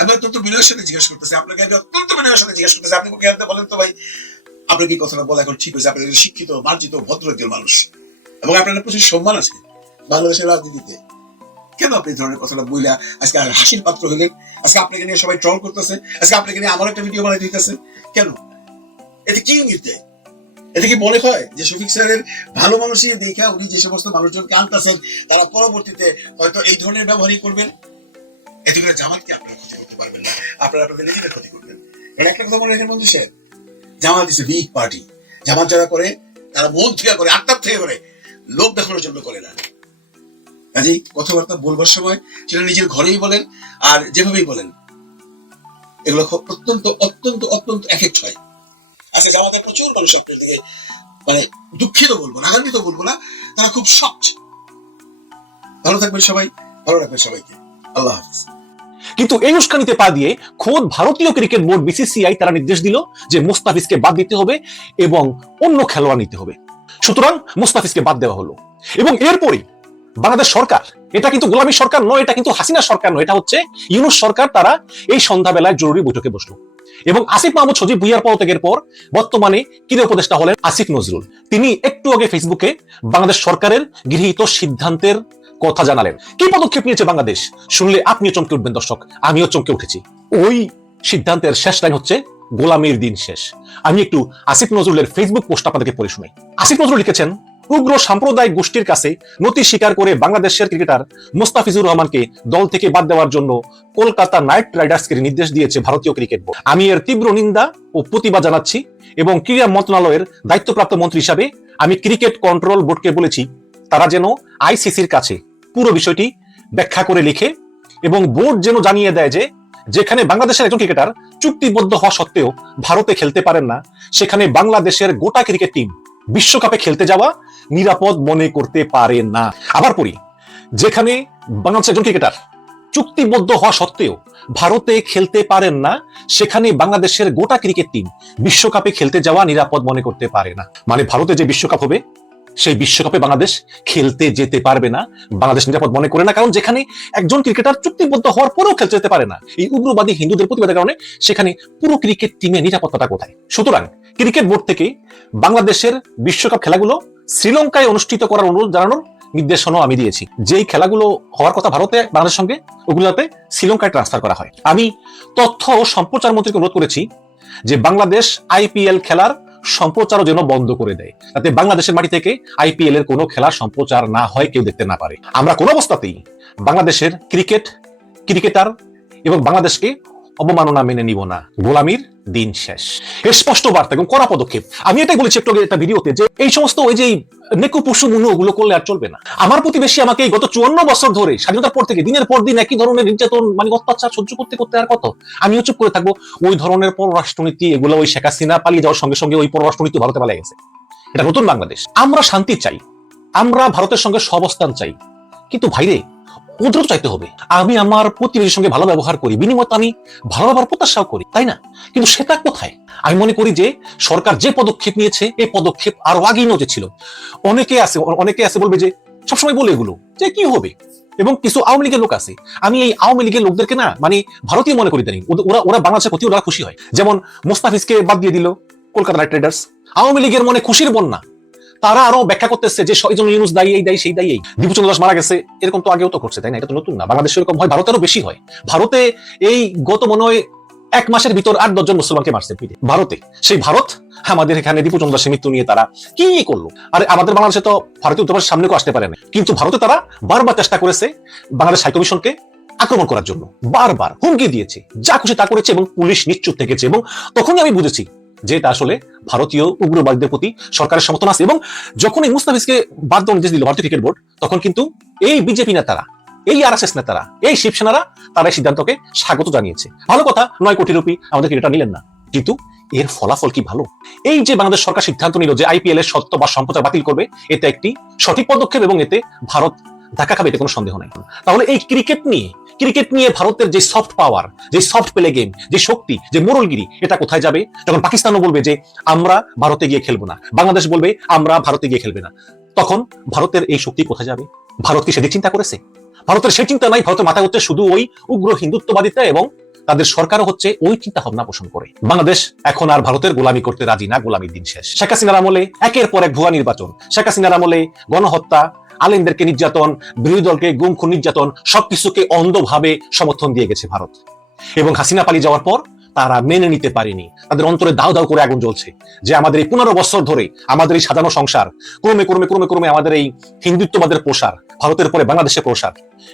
আমি অত্যন্ত বিনয়ের সাথে জিজ্ঞেস করতেছি, আপনাকে আমি অত্যন্ত বিনয়ের সাথে জিজ্ঞেস করতেছি, আপনি মুখে হাতে বলেন তো ভাই। আপনার কি কথাটা বলা এখন ঠিক হয়েছে? আপনি শিক্ষিত, মার্জিত ভদ্র একজন মানুষ এবং আপনার প্রচুর সম্মান আছে বাংলাদেশের রাজনীতিতে। কেন আপনি ধরনের কথাটা বইলা আজকে হাসির পাত্র হলেন আজকে আপনাকে নিয়ে সবাই ট্রল করতেছে। আজকে আপনাকে নিয়ে আমার একটা ভিডিও বানাই দিতেছে। কেন? এতে কি ইঙ্গিত দেয় এতে কি মনে হয় যে শফিক স্যারের ভালো মানুষই দেখে উনি যে সমস্ত মানুষজনকে আনতেছেন, তারা পরবর্তীতে হয়তো এই ধরনের ব্যবহারই করবেন? এতে করে জামাতকে আপনারা ক্ষতি করতে পারবেন না। আপনারা আপনাদের নিজেদের ক্ষতি করবেন। কারণ একটা কথা মনে রাখেন বন্ধু sir Jamaat is weak party Jamaat যারা করে, তারা মন থেকে করে, আত্মার থেকে করে। লোক দেখানোর জন্য করে না। কাজেই কথাবার্তা বলবার সময় সেটা নিজের ঘরেই বলেন আর যেভাবেই বলেন। এগুলো অত্যন্ত অত্যন্ত অত্যন্ত এফেক্ট হয় আচ্ছা জামাতের প্রচুর মানুষ আপনার দিকে মানে দুঃখিত বলব আনন্দিত বলব না, তারা খুব শক্ট ভালো থাকবেন সবাই, ভালো রাখবেন সবাইকে। আল্লাহ হাফিজ। কিন্তু এই উস্কানিতে পা দিয়ে খোদ ভারতীয় ক্রিকেট বোর্ড বিসিসিআই তারা নির্দেশ দিল যে মুস্তাফিজকে বাদ দিতে হবে এবং অন্য খেলোয়াড় নিতে হবে। সুতরাং মুস্তাফিজকে বাদ দেওয়া হলো। এবং এরপরই বাংলাদেশ সরকার। এটা কিন্তু গোলামী সরকার নয়, এটা কিন্তু হাসিনা সরকার নয়, এটা হচ্ছে ইউনুস সরকার তারা এই সন্ধ্যাবেলায় জরুরি বৈঠকে বসল। এবং আসিফ মাহমুদ সজীব ভুইয়ার পদত্যাগের পর বর্তমানে কিনে উপদেষ্টা হলেন? আসিফ নজরুল। তিনি একটু আগে ফেসবুকে বাংলাদেশ সরকারের গৃহীত সিদ্ধান্তের কথা জানালেন। কি পদক্ষেপ নিয়েছে বাংলাদেশ? শুনলে আপনিও চমকে উঠবেন দর্শক, আমিও চমকে উঠেছি। ওই সিদ্ধান্তের শেষ লাইন হচ্ছে, গোলামীর দিন শেষ। আমি একটু আসিফ নজরুলের ফেসবুক পোস্ট আপনাদেরকে পড়ে শুনাই। আসিফ নজরুল লিখেছেন উগ্র সাম্প্রদায়িক গোষ্ঠীর কাছে নতি স্বীকার করে বাংলাদেশের ক্রিকেটার মোস্তাফিজুর রহমানকে দল থেকে বাদ দেওয়ার জন্য কলকাতা নাইট রাইডার্সকে নির্দেশ দিয়েছে ভারতীয় ক্রিকেট বোর্ড। আমি এর তীব্র নিন্দা ও প্রতিবাদ জানাচ্ছি এবং ক্রীড়া মন্ত্রণালয়ের দায়িত্বপ্রাপ্ত মন্ত্রী হিসাবে আমি ক্রিকেট কন্ট্রোল বোর্ডকে বলেছি, তারা যেন আইসিসির কাছে পুরো বিষয়টি ব্যাখ্যা করে লিখে এবং বোর্ড যেন জানিয়ে দেয় যে, যেখানে বাংলাদেশের একজন ক্রিকেটার চুক্তিবদ্ধ হওয়া সত্ত্বেও ভারতে খেলতে পারেন না, সেখানে বাংলাদেশের গোটা ক্রিকেট টিম বিশ্বকাপে খেলতে যাওয়া নিরাপদ মনে করতে পারে না। আবার পড়ি, যেখানে বাংলাদেশের একজন ক্রিকেটার চুক্তিবদ্ধ হওয়া সত্ত্বেও ভারতে খেলতে পারেন না, সেখানে বাংলাদেশের গোটা ক্রিকেট টিম বিশ্বকাপে খেলতে যাওয়া নিরাপদ মনে করতে পারে না। মানে ভারতে যে বিশ্বকাপ হবে, সেই বিশ্বকাপে বাংলাদেশ খেলতে যেতে পারবে না। বাংলাদেশ নিরাপদ মনে করে না, কারণ যেখানে একজন ক্রিকেটার চুক্তিবদ্ধ হওয়ার পরেও খেলতে যেতে পারে না। এই উগ্রবাদী হিন্দুদের প্রতিবাদের কারণে সেখানে পুরো ক্রিকেট টিমের নিরাপত্তাটা কোথায়? সুতরাং ক্রিকেট বোর্ড থেকে বাংলাদেশের বিশ্বকাপ খেলাগুলো শ্রীলঙ্কায় অনুষ্ঠিত করার অনুরোধ জানানোর নির্দেশনাও আমি দিয়েছি। যেই খেলাগুলো হওয়ার কথা ভারতে, বাংলাদেশের সঙ্গে, ওগুলোতে শ্রীলঙ্কায় ট্রান্সফার করা হয়। আমি তথ্য ও সম্প্রচার মন্ত্রীকে অনুরোধ করেছি যে বাংলাদেশ আইপিএল খেলার সম্প্রচারও যেন বন্ধ করে দেয়, যাতে বাংলাদেশের মাটি থেকে আইপিএল এর কোনো খেলার সম্প্রচার না হয়, কেউ দেখতে না পারে। আমরা কোনো অবস্থাতেই বাংলাদেশের ক্রিকেট, ক্রিকেটার এবং বাংলাদেশকে অবমাননা মেনে নিব না। গোলামির দিন শেষ। এর স্পষ্ট বার্তা এবং কড়া পদক্ষেপ। আমি এটাই বলেছি একটু একটা ভিডিওতে যে এই সমস্ত ওই যে নেকু পশু মুনু ওগুলো করলে আর চলবে না। আমার প্রতিবেশী আমাকে গত চুয়ান্ন বছর ধরে, স্বাধীনতার পর থেকে, দিনের পর দিন একই ধরনের নির্যাতন মানে অত্যাচার সহ্য করতে করতে আর কত? আমিও চুপ করে থাকব, ওই ধরনের পররাষ্ট্রনীতি, এগুলো ওই শেখ হাসিনা পালিয়ে যাওয়ার সঙ্গে সঙ্গে ওই পররাষ্ট্রনীতি ভারতে পালিয়ে গেছে। এটা নতুন বাংলাদেশ। আমরা শান্তি চাই। আমরা ভারতের সঙ্গে সহাবস্থান চাই। কিন্তু ভাইরে ওদেরও চাইতে হবে। আমি আমার প্রতিবেশীর সঙ্গে ভালো ব্যবহার করি, বিনিময়ে আমি ভালো ব্যবহার প্রত্যাশাও করি, তাই না? কিন্তু সেটা কোথায়? আমি মনে করি যে সরকার যে পদক্ষেপ নিয়েছে, এই পদক্ষেপ আরও আগেই নেওয়া ছিল। অনেকে আছে অনেকে আছে বলবে যে, সবসময় বলে এগুলো, যে কি হবে? এবং কিছু আওয়ামী লীগের লোক আছে। আমি এই আওয়ামী লীগের লোকদেরকে না মানে ভারতীয় মনে করি জানি ওরা ওরা বাংলাদেশের প্রতি ওরা খুশি হয়। যেমন মোস্তাফিজকে বাদ দিয়ে দিল কলকাতা নাইট রাইডার্স। আওয়ামী লীগের মনে খুশির বন্যা। তারা আরও ব্যাখ্যা করতেছে যে এই ইউনুস দায়ী, এই দায়ী, সেই দায়ী। এই দীপুচন্দ্র দাস মারা গেছে, এরকম তো আগেও তো করছে তাই না? এটা তো নতুন না। বাংলাদেশে এরকম হয়, ভারতেরও বেশি হয়। ভারতে এই গত মনে হয় এক মাসের ভিতর আট দশজন মুসলমানকে মারছে পিঠে, ভারতে। সেই ভারত, আমাদের এখানে দীপুচন্দ্র দাসের মৃত্যু নিয়ে তারা কি করল? আর, আমাদের বাংলাদেশে তো ভারতীয় দূতাবাস সামনে কেউ আসতে পারে না। কিন্তু ভারতে তারা বারবার চেষ্টা করেছে বাংলাদেশ হাই কমিশনকে আক্রমণ করার জন্য। বারবার হুমকি দিয়েছে, যা খুশি তা করেছে এবং পুলিশ নিশ্চুপ থেকেছে এবং তখনই আমি বুঝেছি যে এটা আসলে ভারতীয় উগ্রবাদীদের প্রতি সরকারের সমর্থন আছে। এবং যখন এই মুস্তাফিজকে বাদ দেওয়ার নির্দেশ দিল ভারতীয় ক্রিকেট বোর্ড তখন কিন্তু এই বিজেপি নেতারা, এই আর এস নেতারা, এই শিবসেনারা তারা এই সিদ্ধান্তকে স্বাগত জানিয়েছে। ভালো কথা, নয় কোটি রুপি আমাদের ক্রিকেটার নিলেন না। কিন্তু এর ফলাফল কি ভালো? এই যে বাংলাদেশ সরকার সিদ্ধান্ত নিল যে আইপিএল এর সত্য বা সম্প্রচার বাতিল করবে, এতে একটি সঠিক পদক্ষেপ এবং এতে ভারত ধাক্কা খাবে, এতে কোনো সন্দেহ নাই। তাহলে এই ক্রিকেট নিয়ে ক্রিকেট নিয়ে ভারতের যে সফট পাওয়ার যে সফট প্লে গেম যে শক্তি, যে মোরলগিরি এটা কোথায় যাবে? যখন পাকিস্তানও বলবে যে আমরা ভারতে গিয়ে খেলব না। বাংলাদেশ বলবে আমরা ভারতে গিয়ে খেলবে না। তখন ভারতের এই শক্তি কোথায় যাবে? ভারত কি সেদিক চিন্তা করেছে? ভারতের সে চিন্তা নাই, ভারতের মাথা হচ্ছে শুধু ওই উগ্র হিন্দুত্ববাদিতা এবং তাদের সরকারও হচ্ছে ওই চিন্তা ভাবনা পোষণ করে। বাংলাদেশ এখন আর ভারতের গোলামি করতে রাজি না, গোলামির দিন শেষ। শেখ হাসিনার আমলে একের পর এক ভুয়া নির্বাচন। শেখ হাসিনার আমলে গণহত্যা আলেমদেরকে নির্যাতন, বিরোধী দলকে গুম খুন নির্যাতন, সবকিছুকে অন্ধভাবে সমর্থন দিয়ে গেছে ভারত। এবং হাসিনা পালিয়ে যাওয়ার পর তারা মেনে নিতে পারেনি। তাদের অন্তরে দাও দাও করে আগুন জ্বলছে। যে আমাদের এই পনেরো বছর ধরে আমাদের এই সাজানো সংসার, ক্রমে ক্রমে ক্রমে ক্রমে আমাদের এই হিন্দুত্ববাদের প্রসার, ভারতের পরে বাংলাদেশের প্রসার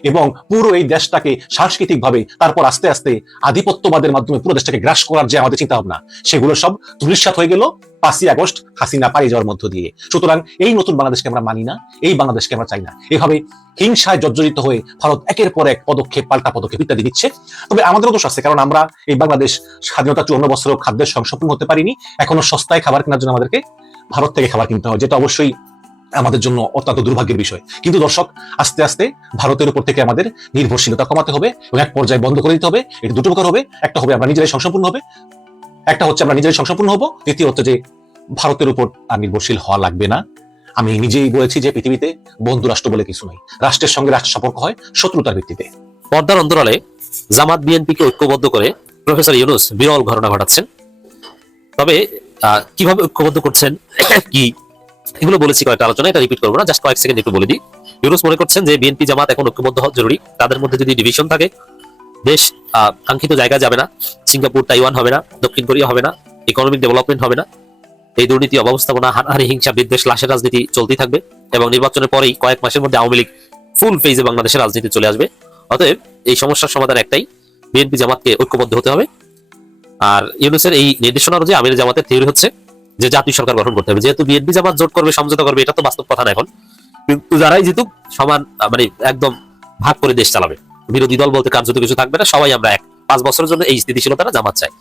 এবং পুরো এই দেশটাকে সাংস্কৃতিক ভাবে তারপর আস্তে আস্তে আধিপত্যবাদের মাধ্যমে পুরো দেশটাকে গ্রাস করার যে আমাদের চিন্তা ভাবনা সেগুলো সব ধূলিসাৎ হয়ে গেল পাঁচই আগস্ট হাসিনা পালিয়ে যাওয়ার মধ্য দিয়ে। সুতরাং এই নতুন বাংলাদেশকে আমরা মানি না, এই বাংলাদেশকে আমরা চাই না। এভাবে হিংসায় জর্জরিত হয়ে ভারত একের পর এক পদক্ষেপ, পাল্টা পদক্ষেপ ইত্যাদি দিচ্ছে তবে আমাদেরও দোষ আছে, কারণ আমরা এই বাংলাদেশ স্বাধীনতা চুয়ান্ন বছরও খাদ্যের সংসম্পূর্ণ হতে পারিনি। এখনও সস্তায় খাবার কেনার জন্য আমাদেরকে ভারত থেকে খাবার কিনতে হয় যেটা অবশ্যই আমাদের জন্য অত্যন্ত দুর্ভাগ্যের বিষয়। কিন্তু দর্শক, আস্তে আস্তে ভারতের উপর থেকে আমাদের নির্ভরশীলতা কমাতে হবে এবং এক পর্যায়ে বন্ধ করে দিতে হবে। এটা দুটো প্রকার হবে। একটা হবে আমরা নিজেরাই সংসম্পূর্ণ হবে। একটা হচ্ছে আমরা নিজেরাই সংসম্পূর্ণ হব। দ্বিতীয় হচ্ছে যে ভারতের উপর আর নির্ভরশীল হওয়া লাগবে না। আমি নিজেই বলেছি যে পৃথিবীতে বন্ধু রাষ্ট্র বলে কিছু নেই। রাষ্ট্রের সঙ্গে রাষ্ট্র সম্পর্ক হয় শত্রুতার ভিত্তিতে। পর্দার অন্তরালে জামাত বিএনপিকে ঐক্যবদ্ধ করে প্রফেসর ইউনুস বিরল ঘটনা ঘটাচ্ছেন। তবে কীভাবে ঐক্যবদ্ধ করছেন? কি এগুলো বলেছি কয়েকটা আলোচনা এটা রিপিট করব না জাস্ট কয়েক সেকেন্ড একটু বলে দিই। ইউনুস মনে করছেন যে বিএনপি জামাত এখন ঐক্যবদ্ধ হওয়া জরুরি। তাদের মধ্যে যদি ডিভিশন থাকে, দেশ কাঙ্ক্ষিত জায়গা যাবে না, সিঙ্গাপুর, তাইওয়ান হবে না, দক্ষিণ কোরিয়া হবে না ইকোনমিক ডেভেলপমেন্ট হবে না, এই দুর্নীতি, অব্যবস্থাপনা, হানাহানি, হিংসা, বিদ্বেষ, লাশের রাজনীতি চলতেই থাকবে এবং নির্বাচনের পরেই কয়েক মাসের মধ্যে আওয়ামী লীগ ফুল ফেজে বাংলাদেশের রাজনীতি চলে আসবে। অতএব এই সমস্যার সমাধান একটাই, বিএনপি জামাতকে ঐক্যবদ্ধ হতে হবে। আর ইউনুসের এই নির্দেশনা অনুযায়ী আমির জামাতের থিওরি হচ্ছে যে জাতীয় সরকার গঠন করতে হবে। যেহেতু বিএনপি জামাত জোট করবে, সমঝোতা করবে, এটা তো বাস্তব কথা না এখন। কিন্তু যারাই জিতুক, সমান মানে একদম ভাগ করে দেশ চালাবে। বিরোধী দল বলতে কার্যত কিছু থাকবে না, সবাই আমরা এক। পাঁচ বছরের জন্য এই স্থিতিশীলতাটা জামাত চাই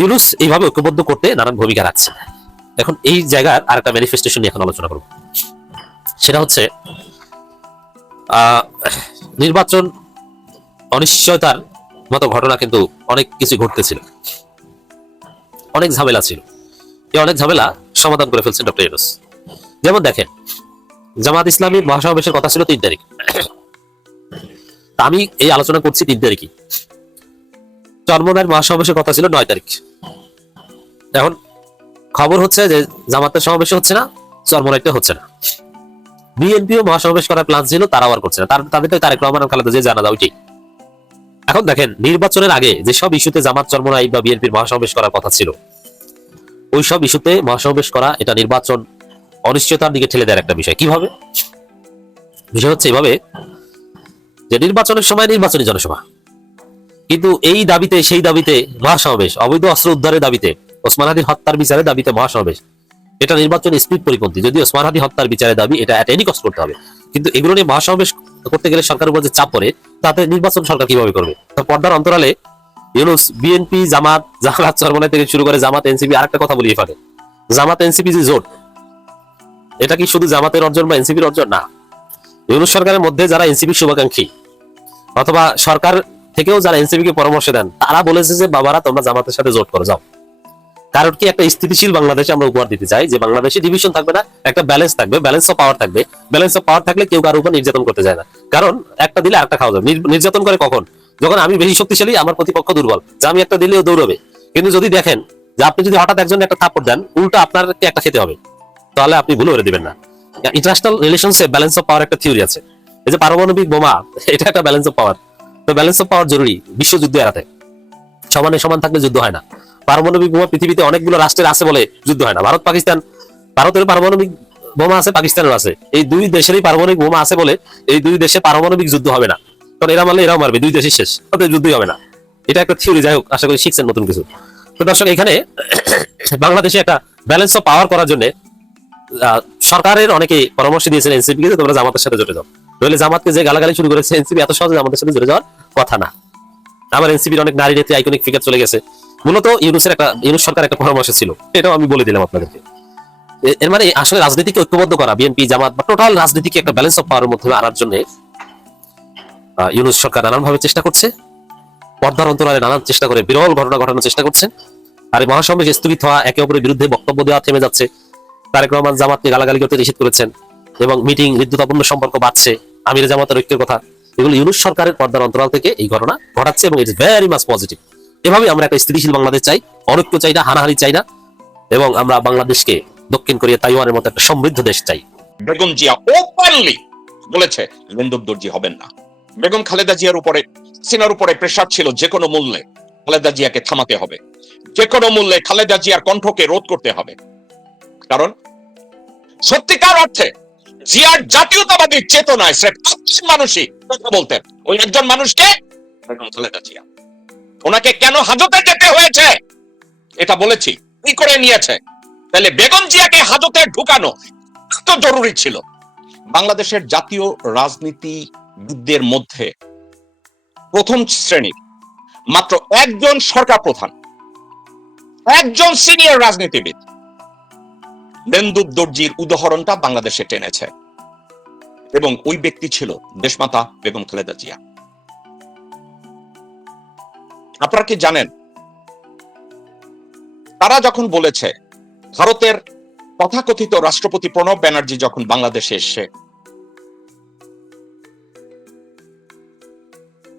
ইউনুস এইভাবে ঐক্যবদ্ধ করতে নানান ভূমিকা রাখছে এখন এই জায়গার আর একটা ম্যানিফেস্টেশন নিয়ে এখন আলোচনা করব। সেটা হচ্ছে নির্বাচন অনিশ্চয়তার মতো ঘটনা কিন্তু অনেক কিছু ঘটতেছিল। অনেক ঝামেলা ছিল। এই অনেক ঝামেলা সমাধান করে ফেলছেন ডক্টর ইউনুস। যেমন দেখেন জামাত ইসলামী মহাসমাবেশের কথা ছিল তিন তারিখ। আমি এই আলোচনা করছি তিন তারিখই। চরমনার মহাসমাবেশের কথা ছিল নয় তারিখ। এখন খবর হচ্ছে যে জামাতের সমাবেশ হচ্ছে না চরমনাইতে হচ্ছে না। বিএনপিও মহাসমাবেশ করার প্ল্যান ছিল তারাও আর করছে না। তার তাদের তো তারেক রহমান খালেদা যে জানা ওইটাই। এখন দেখেন, নির্বাচনের আগে যে সব ইস্যুতে জামাত, চরমনাই বা বিএনপির মহাসমাবেশ করার কথা ছিল ওই সব ইস্যুতে মহাসমাবেশ করা, এটা নির্বাচন অনিশ্চয়তার দিকে ঠেলে দেওয়ার একটা বিষয়। কীভাবে? বিষয় হচ্ছে এভাবে যে নির্বাচনের সময় নির্বাচনী জনসভা। কিন্তু এই দাবিতে, সেই দাবিতে মহাসমাবেশ, অবৈধ অস্ত্র উদ্ধারের দাবিতে, ওসমান হাদির হত্যার বিচারের দাবিতে মহাসমাবেশ। এটা নির্বাচন স্পিড পরিপন্থী। যদি ওসমান হাদি হত্যার বিচারের দাবি, এটা এট এনি কষ্ট করতে হবে। কিন্তু এগুলো নিয়ে মহাসমাবেশ করতে গেলে সরকারের উপর যে চাপ পড়ে, তাতে নির্বাচন সরকার কীভাবে করবে? পর্দার অন্তরালে ইউনুস বিএনপি জামাত জামাত চরমনাই থেকে শুরু করে জামাত এনসিপি আরেকটা কথা বলিয়ে ফেলে জামাত এনসিপি যে জোট, এটা কি শুধু জামাতের অর্জন বা এনসিপির অর্জন? না। ইউনুস সরকারের মধ্যে যারা এনসিপি শুভাকাঙ্ক্ষী, অথবা সরকার থেকেও যারা এনসিপি কে পরামর্শ দেন, তারা বলেছে যে, বাবারা, তোমরা জামাতের সাথে জোট করে, যাও। কারণ কি, একটা স্থিতিশীল বাংলাদেশে আমরা উপহার দিতে চাই, যে বাংলাদেশে ডিভিশন থাকবে না, একটা ব্যালেন্স থাকবে ব্যালেন্স অফ পাওয়ার থাকবে। ব্যালেন্স অফ পাওয়ার থাকলে কেউ কারোর উপর নির্যাতন করতে যায় না। কারণ, একটা দিলে আরেকটা খাওয়া যাবে। নির্যাতন করে কখন? যখন আমি বেশি শক্তিশালী, আমার প্রতিপক্ষ দুর্বল, যে আমি একটা দিলেও দৌড়বে। কিন্তু যদি দেখেন যে আপনি যদি হঠাৎ একজন একটা থাপ্পড় দেন, উল্টো আপনারকে একটা খেতে হবে। তাহলে আপনি ভুল করে দিবেন না। ইন্টারন্যাশনাল রিলেশনসে ব্যালেন্স অফ পাওয়ার একটা থিওরি আছে। এই যে পারমাণবিক বোমা, এটা একটা ব্যালেন্স অফ পাওয়ার তো ব্যালেন্স অফ পাওয়ার জরুরি বিশ্বযুদ্ধ এড়াতে। সমানে সমান থাকলে যুদ্ধ হয় না। পারমাণবিক বোমা পৃথিবীতে অনেকগুলো রাষ্ট্রের আছে বলে যুদ্ধ হয় না। ভারত, পাকিস্তান, ভারতের পারমাণবিক বোমা আছে পাকিস্তানের আছে। এই দুই দেশেরই পারমাণবিক বোমা আছে বলে এই দুই দেশে পারমাণবিক যুদ্ধ হবে না। কারণ এরা মারলে এরাও মারবে, দুই দেশই শেষ। তাদের যুদ্ধই হবে না। এটা একটা থিওরি যাই হোক, আশা করি শিখছেন নতুন কিছু। তো দর্শক, এখানে (coughs) বাংলাদেশে একটা ব্যালেন্স অফ পাওয়ার করার জন্য সরকারের অনেকে পরামর্শ দিয়েছেন এনসিপি কে তোমরা জামাতের সাথে জুটে যাও নইলে জামাতকে যে গালাগালি শুরু করেছে এনসিপি এত সহজে জামাতের সাথে জুড়ে যাওয়ার কথা না। আমার এনসিপির অনেক নারী নেত্রী আইকনিক ফিগার চলে গেছে। মূলত ইউনুসের একটা, ইউনুস সরকার একটা পরামর্শ ছিল। এটাও আমি বলে দিলাম আপনাদেরকে। এর মানে আসলে রাজনীতিকে ঐক্যবদ্ধ করা, বিএনপি, জামাত বা টোটাল রাজনীতিকে একটা ব্যালেন্স অফ পাওয়ারের মধ্যে আনার জন্য ইউনুস সরকার নানান ভাবে চেষ্টা করছে। পর্দার অন্তরালে নানান চেষ্টা করে বিরল ঘটনা ঘটানোর চেষ্টা করছেন আর এই মহাসমাবেশ স্থগিত হওয়া একে অপরের বিরুদ্ধে বক্তব্য দেওয়া থেমে যাচ্ছে। তারেক রহমান জামাতকে গালাগালি করতে নিষেধ করেছেন এবং মিটিং বিদ্যুতাপূর্ণ সম্পর্ক বাড়ছে। আমির জামাতের ঐক্যের কথা। এগুলো ইউনুস সরকারের পর্দার অন্তরাল থেকে এই ঘটনা ঘটাচ্ছে এবং ইটস ভেরি মাস পজিটিভ এভাবে আমরা একটা স্থিতিশীল বাংলাদেশ চাই, অনৈক্য চাই না, হানাহানি চাই না। এবং আমরা বাংলাদেশকে দক্ষিণ কোরিয়া, তাইওয়ানের মতো একটা সমৃদ্ধ দেশ চাই। বেগম জিয়া ওপেনলি বলেছে লেন্দুব দর্জি হবেন না। বেগম খালেদা জিয়ার উপরে, সিনার উপরে প্রেশার ছিল যে কোনো মূল্যে খালেদা জিয়াকে থামাতে হবে। যে কোনো মূল্যে খালেদা জিয়ার কণ্ঠকে রোধ করতে হবে। কারণ সত্যিকার অর্থে জিয়ার জাতীয়তাবাদী চেতনায় সে মানুষই কথা বলতেন। ওই একজন মানুষকে খালেদা জিয়া। ওনাকে কেন হাজতে যেতে হয়েছে? এটা বলেছি। কি করে নিয়েছে? তাহলে বেগম জিয়াকে হাজতে ঢুকানো এত জরুরি ছিল। বাংলাদেশের জাতীয় রাজনীতিবিদদের মধ্যে প্রথম শ্রেণির মাত্র একজন সরকার প্রধান, একজন সিনিয়র রাজনীতিবিদ। বেন্দুব দর্জির উদাহরণটা বাংলাদেশে টেনেছে। এবং ওই ব্যক্তি ছিল দেশমাতা বেগম খালেদা জিয়া। আপনারা কি জানেন, তারা যখন বলেছে, ভারতের তথাকথিত রাষ্ট্রপতি প্রণব ব্যানার্জি যখন বাংলাদেশে এসে